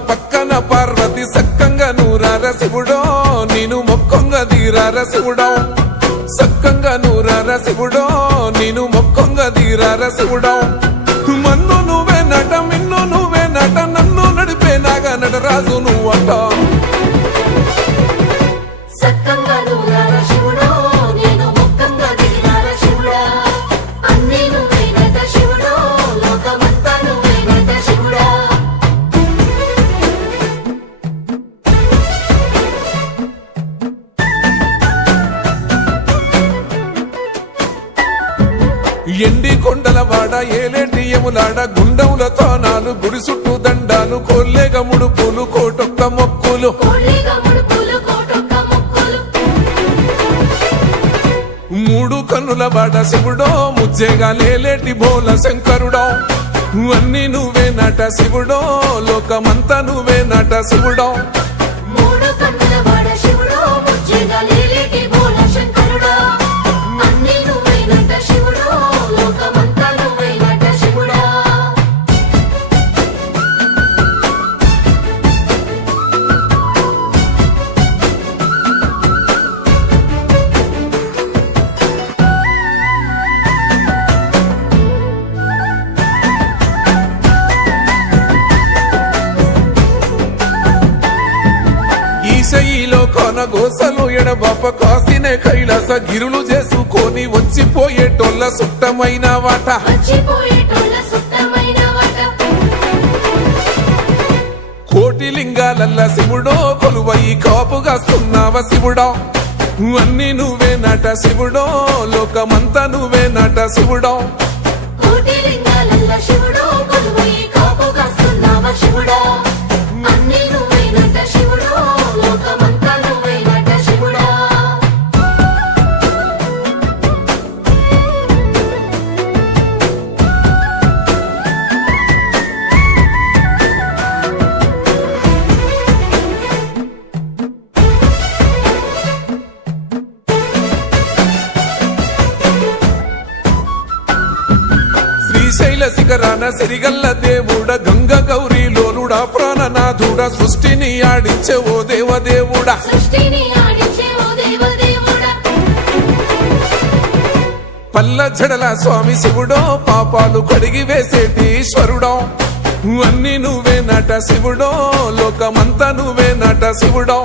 పక్కన పార్వతి సక్కంగా నూరార శివుడో నేను మొక్కొంగ దీరార శివుడో సక్కంగా నూరార శివుడో నేను మొక్కొంగ దీరార శివుడో మన్ను నువ్వే నట మిన్ను నువ్వే నట నన్ను నడిపే నాగా నటరాజు నువ్వట ఎండి కొండల వాడ ఏలేటి యములాడ గుండములతో నాలు గుడి చుట్టూ దండాలు కోల్లేగ ముడుపులు కోటొక్క మొక్కులు మూడు కన్నుల వాడ శివుడో ముజ్జేగా లేలేటి బోల శంకరుడో అన్ని నువ్వే నట శివుడో లోకమంతా నువ్వే నట శివుడో ఈశయిలో కొనగోసలు ఎడబాప కాసినే కైలాస గిరులు చేసుకొని వచ్చిపోయేటోళ్ళ సుట్టమైన వాట కోటి లింగాలల్ల శివుడో కొలువై కాపుగాస్తున్నావ శివుడో అన్ని నువ్వే నట శివుడో లోకమంతా నువ్వే నట శివుడో శ్రీశైల శిఖరాన సిరిగల్ల దేవుడ గంగ గౌరీ లోలుడా ప్రాణనాథుడ సృష్టిని ఆడించే ఓ దేవదేవుడా పల్ల జడల స్వామి శివుడో పాపాలు కడిగి వేసేటి ఈశ్వరుడో అన్ని నువ్వే నట శివుడో లోకమంతా నువ్వే నట శివుడో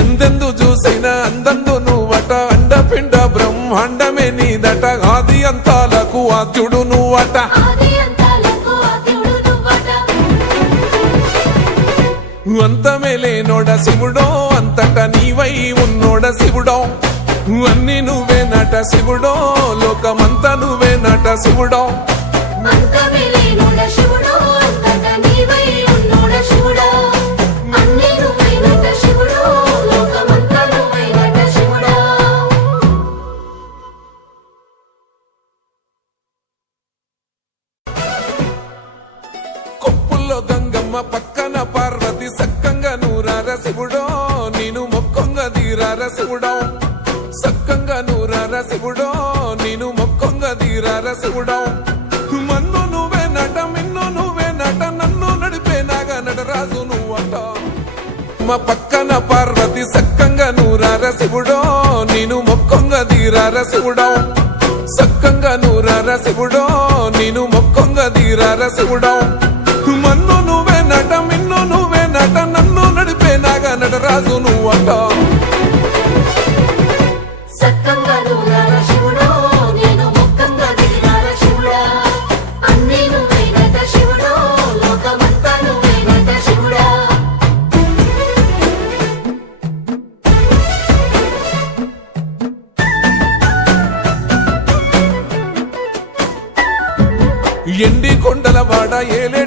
ఎందెందు చూసైనా అందందు నువ్వట అండపిండ బ్రహ్మాండమే నీదట ఆది అంతాలకు ఆద్యుడు నువ్వట అంతమే లేనోడ శివుడో అంతట నీవై ఉన్నోడ శివుడో అన్ని నువ్వే నట శివుడో లోకమంతా నువ్వే నట శివుడో గంగమ్మ పక్కన పార్వతి సక్కంగా నూరార శివుడో నేను మొక్కొంగ దీరార శివుడో సక్కంగా నూరార శివుడో నేను మొక్కొంగ దీరార శివుడో మన్ను నువ్వే నట మిన్ను నువ్వే నట నన్ను నడిపే నాగా నటరాజు నువ్వట పక్కన పార్వతి సక్కంగా నూరార శివుడో నేను మొక్కొంగ దీరార శివుడో సక్కంగా నూరార శివుడో నేను మొక్కొంగ దీరార శివుడో మన్ను నువ్వే నట మిన్ను నువ్వే నట నన్ను నడిపే నాగా నటరాజు నువ్వట ఎండి కొండల వాడ ఏలే